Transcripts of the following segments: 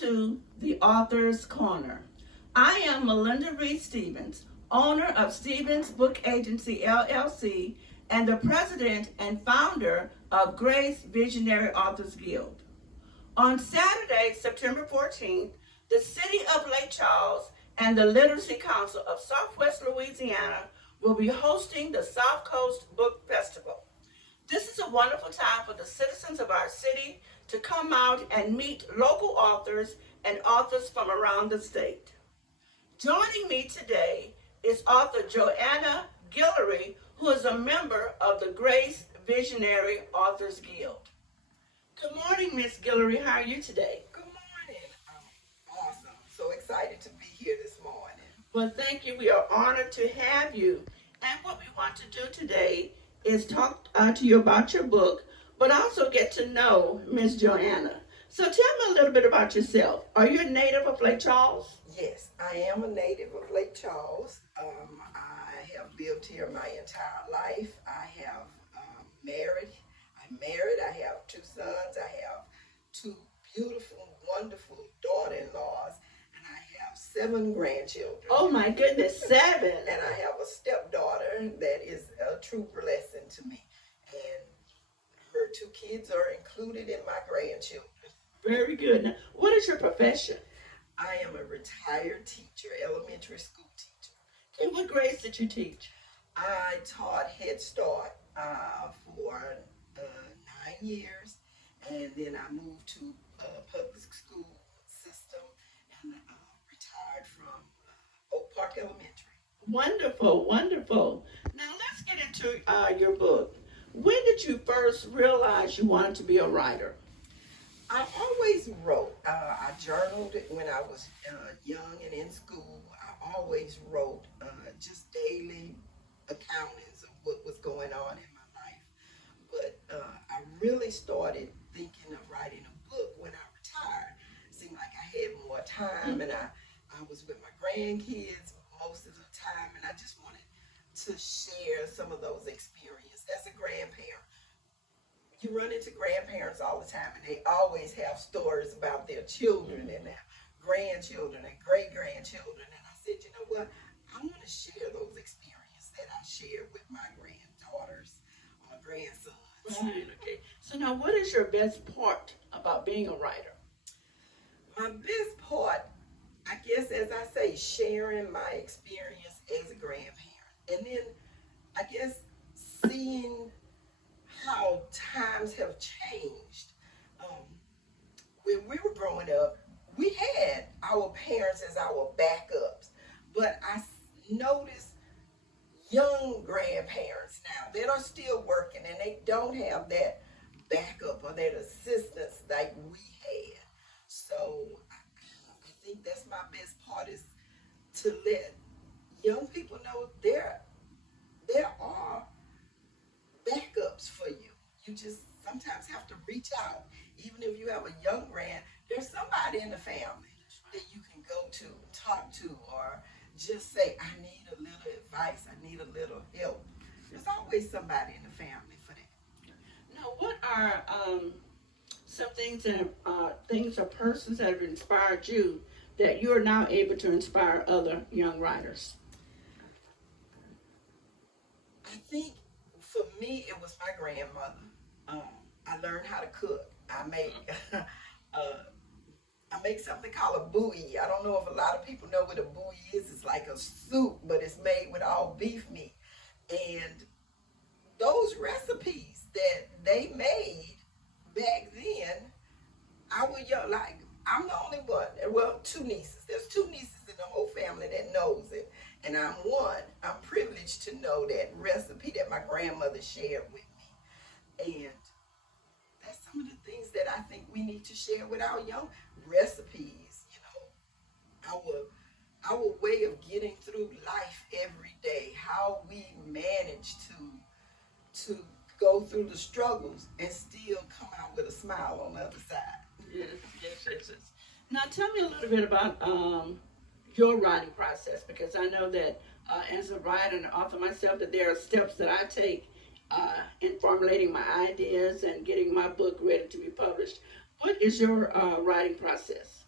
to the Author's Corner. I am Melinda Reed Stevens, owner of Stevens Book Agency LLC and the president and founder of Grace Visionary Authors Guild. On Saturday, September 14th, the City of Lake Charles and the Literacy Council of Southwest Louisiana will be hosting the South Coast Book Festival. This is a wonderful time for the citizens of our city to come out and meet local authors and authors from around the state. Joining me today is author JoAnna Guillory, who is a member of the Grace Visionary Authors Guild. Good morning, Miss Guillory. How are you today? Good morning. I'm awesome. So excited to be here this morning. Well, thank you. We are honored to have you. And what we want to do today is talk to you about your book, but also get to know Miss JoAnna. So tell me a little bit about yourself. Are you a native of Lake Charles? Yes, I am a native of Lake Charles. I have lived here my entire life. I have married. I'm married. I have two sons. I have two beautiful, wonderful daughter-in-laws, and I have 7 grandchildren. Oh my goodness, 7! And I have a stepdaughter that is a true blessing to me. And her 2 kids are included in my grandchildren. Very good. Now, what is your profession? I am a retired teacher, elementary school teacher. And what grades did you teach? I taught Head Start for 9 years, and then I moved to public school system and retired from Oak Park Elementary. Wonderful, wonderful. Now let's get into your book. When did you first realize you wanted to be a writer? I always wrote. I journaled when I was young and in school. I always wrote just daily accountings of what was going on in my life. But I really started thinking of writing a book when I retired. It seemed like I had more time, and I was with my grandkids most of the time, and I just wanted to share some of those experiences as a grandparent. You run into grandparents all the time, and they always have stories about their children and their grandchildren and great-grandchildren. And I said, you know what? I want to share those experiences that I shared with my granddaughters, my grandsons. Right, okay. So now what is your best part about being a writer? My best part, I guess, as I say, sharing my experience as a grandparent. And then, I guess, seeing how times have changed. When we were growing up, we had our parents as our backups, but I noticed young grandparents now that are still working, and they don't have that backup or that assistance like we had. So I think that's my best part, is to let young people know there are backups for you. You just sometimes have to reach out. Even if you have a young grand, there's somebody in the family that you can go to, talk to, or just say, I need a little advice, I need a little help. There's always somebody in the family for that. Now, what are some things or persons that have inspired you that you're now able to inspire other young writers? I think for me, it was my grandmother. I learned how to cook. I make something called a bouillie. I don't know if a lot of people know what a bouillie is. It's like a soup, but it's made with all beef meat. And those recipes that they made back then, I was young. Like, I'm the only one. Well, 2 nieces. There's 2 nieces in the whole family that knows it. And I'm one. I'm privileged to know that recipe that my grandmother shared with me. And that's some of the things that I think we need to share with our young recipes, our way of getting through life every day, how we manage to go through the struggles and still come out with a smile on the other side. Yes. Now tell me a little bit about your writing process, because I know that as a writer and author myself, that there are steps that I take in formulating my ideas and getting my book ready to be published. What is your writing process?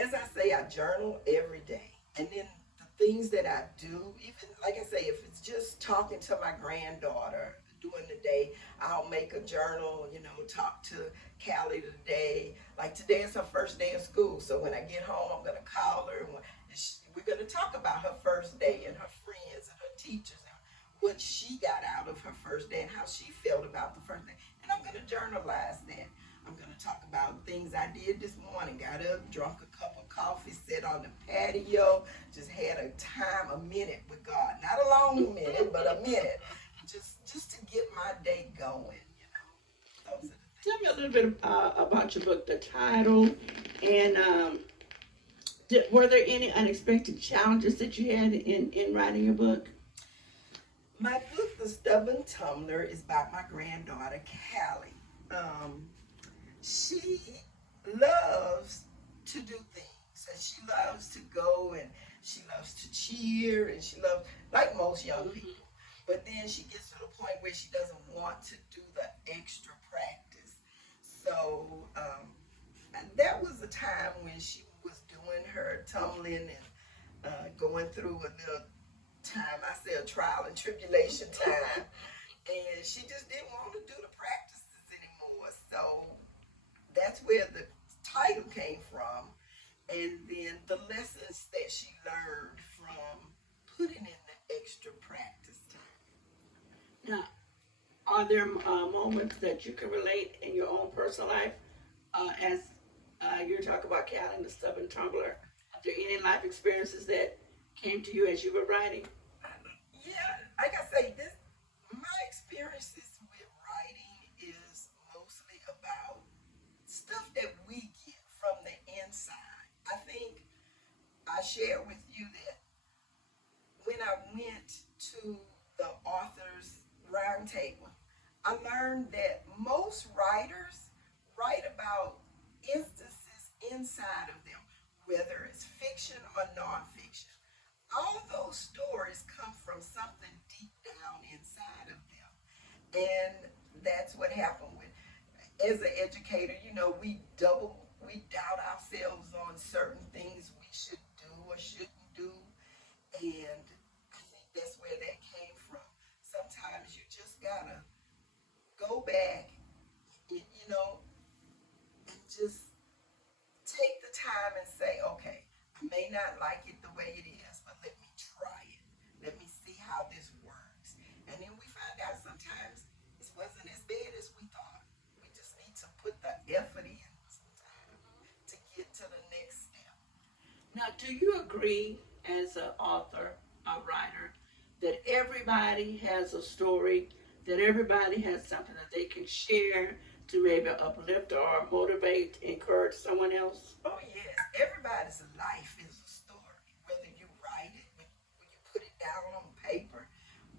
As I say, I journal every day. And then the things that I do, even like I say, if it's just talking to my granddaughter during the day, I'll make a journal, talk to Callie today. Like today is her first day of school. So when I get home, I'm going to call her and we're going to talk about her first day and her friends and her teachers and what she got out of her first day and how she felt about the first day. And I'm going to journalize that. I'm going to talk about things I did this morning. Got up, drunk a cup of coffee, sat on the patio, just had a minute with God. Not a long minute, but a minute. Just to get my day going, Those are the things. Tell me a little bit about your book, the title, and were there any unexpected challenges that you had in writing your book? My book, The Stubborn Tumbler, is about my granddaughter, Callie. She loves to do things, and she loves to go, and she loves to cheer, and she loves, like most young people. But then she gets to the point where she doesn't want to do the extra practice. So and that was a time when she was doing her tumbling and going through a little time, I say a trial and tribulation time, and she just didn't want to do the practices anymore. So that's where the title came from, and then the lessons that she learned from putting in the extra practice time. Now, are there moments that you can relate in your own personal life as you're talking about Callie and the stubborn tumbler? Are there any life experiences that came to you as you were writing? Yeah, like I say, my experiences with writing is mostly about stuff that we get from the inside. I think I shared with you that when I went to the author's roundtable, I learned that most writers write about instances inside of them, whether it's fiction or nonfiction. All those stories come from something deep down inside of them. And that's what happened with, as an educator, we doubt ourselves on certain things we should do or shouldn't do. And I think that's where that came from. Sometimes you just gotta go back, and just take the time and say, okay, I may not like it the way it is, but let me try it. Let me see how this works. And then we find out sometimes it wasn't as bad as we thought. We just need to put the effort in sometimes to get to the next step. Now, do you agree as an author, a writer, that everybody has a story, that everybody has something that they can share to maybe uplift or motivate, encourage someone else? Oh yes, everybody's life is a story, whether you write it, when you put it down on paper,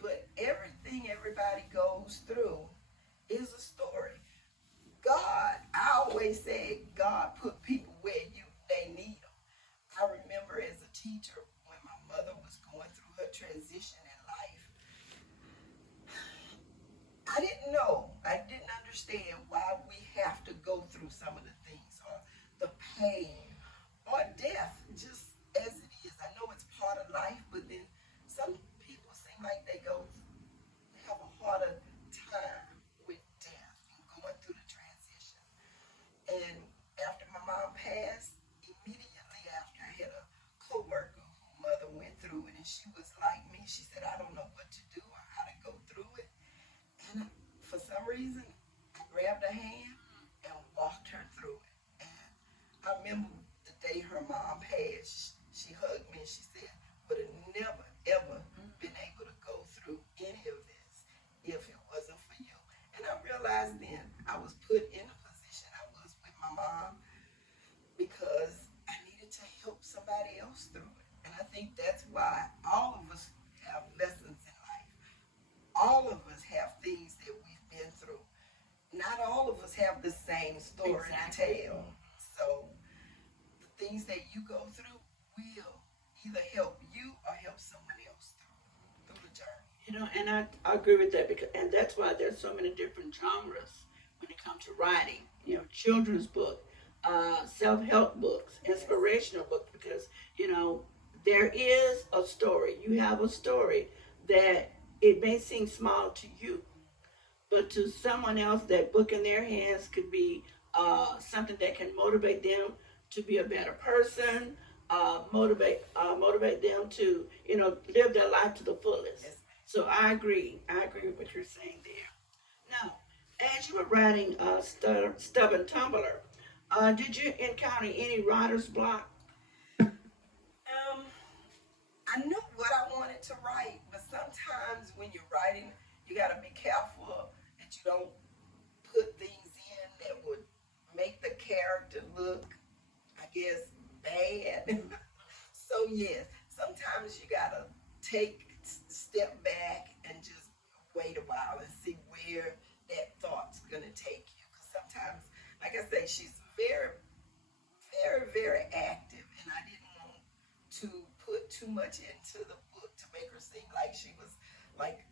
but everything everybody goes through is a story. I always say God put people where they need them. I remember as a teacher when my mother was going through her transition in life, I didn't know. I didn't understand why we have to go through some of the things or the pain or death, just as it is. I know it's part of life, but then some people seem like they have a harder time with death and going through the transition. And after my mom passed, immediately after, I had a coworker whose mother went through it, and she was like me. She said, I don't know what to do or how to go through it. And for some reason, I grabbed her hand and walked her through it. And I remember the day her mom passed, she hugged me and she said, would have never, ever been able to go through any of this if it wasn't for you. And I realized then I was put in a position I was with my mom because I needed to help somebody else through it. And I think that's why all of us have lessons in life. All of us have things that we've been through. Not all of us have the same story to tell. So the things that you go through will either help you or help someone else through the journey. And I agree with that, and that's why there's so many different genres when it comes to writing. Children's book, self-help books, inspirational books, because there is a story. You have a story that it may seem small to you, but to someone else, that book in their hands could be something that can motivate them to be a better person, motivate them to live their life to the fullest. Yes. So I agree with what you're saying there. Now, as you were writing Stubborn Tumbler, did you encounter any writer's block? Um, I knew what I wanted to write, but sometimes when you're writing, you got to be careful that you don't put things in that would make the character look, I guess, bad. So yes, sometimes you got to step back and just wait a while and see where that thought's gonna take you. Because sometimes, like I say, she's very, very, very active, and I didn't want to put too much into the book to make her seem like she was like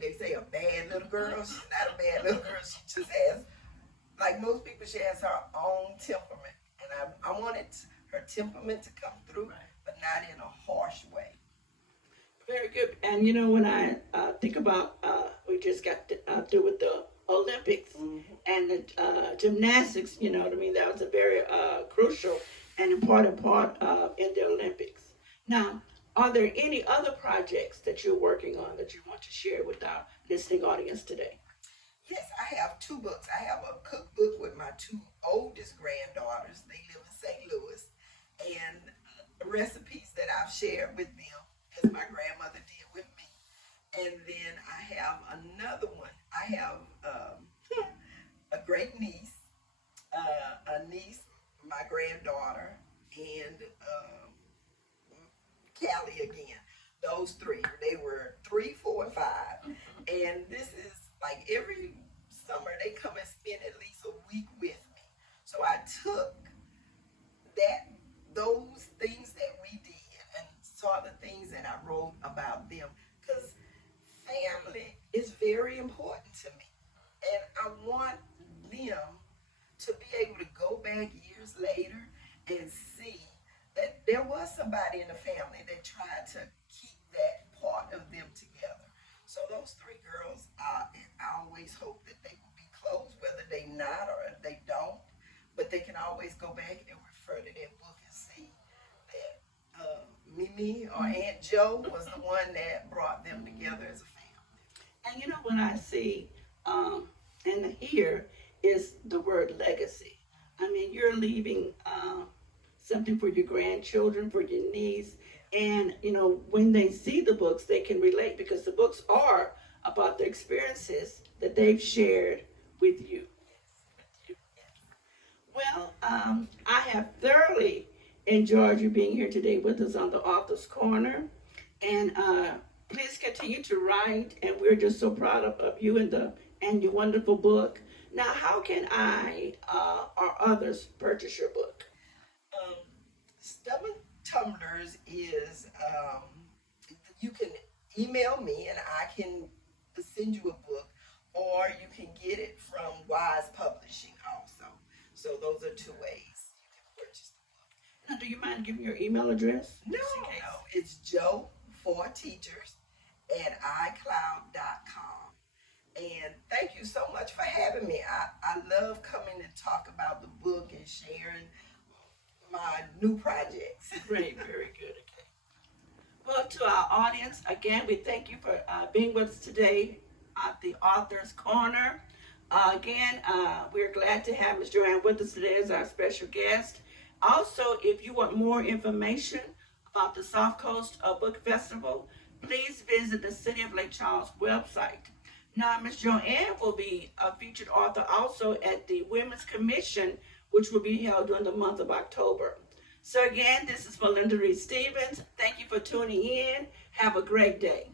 they say, a bad little girl. She's not a bad little girl. She just has, like most people, she has her own temperament, and I wanted her temperament to come through, but not in a harsh way. Very good. And when I think about, we just got through with the Olympics and the gymnastics, what I mean? That was a very crucial and important part in the Olympics. Now, are there any other projects that you're working on that you want to share with our listening audience today? Yes, I have two books. I have a cookbook with my two oldest granddaughters. They live in St. Louis, and recipes that I've shared with them, as my grandmother did with me. And then I have another one. I have a great niece, my granddaughter, and Callie again. Those three. They were 3, 4, and 5. And this is like every summer they come and spend at least a week with me. So I took those things that we did and saw the things that I wrote about them, because family is very important to me, and I want them to be able to go back years later and see that there was somebody in the family that tried to keep that part of them together. So those three girls, I always hope that they will be close, whether they not or if they don't, but they can always go back and refer to that book and see that Mimi or Aunt Joe was the one that brought them together as a family. And when I see and hear is the word legacy. I mean, you're leaving something for your grandchildren, for your niece, and when they see the books, they can relate, because the books are about the experiences that they've shared with you. Well, I have thoroughly enjoyed you being here today with us on the Author's Corner, and please continue to write, and we're just so proud of you and your wonderful book. Now, how can I or others purchase your book? Stubborn Tumblers is, you can email me and I can send you a book, or you can get it from Wise Publishing also. So those are two ways you can purchase the book. Now, do you mind giving your email address? No, it's joe4teachers@icloud.com. And thank you so much for having me. I love coming to talk about the book and sharing my new projects. Great, very good. Okay. Well, to our audience, again, we thank you for being with us today at the Author's Corner. We're glad to have Ms. JoAnna with us today as our special guest. Also, if you want more information about the South Coast Book Festival, please visit the City of Lake Charles website. Now, Ms. JoAnna will be a featured author also at the Women's Commission, which will be held during the month of October. So again, this is Melinda Reed Stevens. Thank you for tuning in. Have a great day.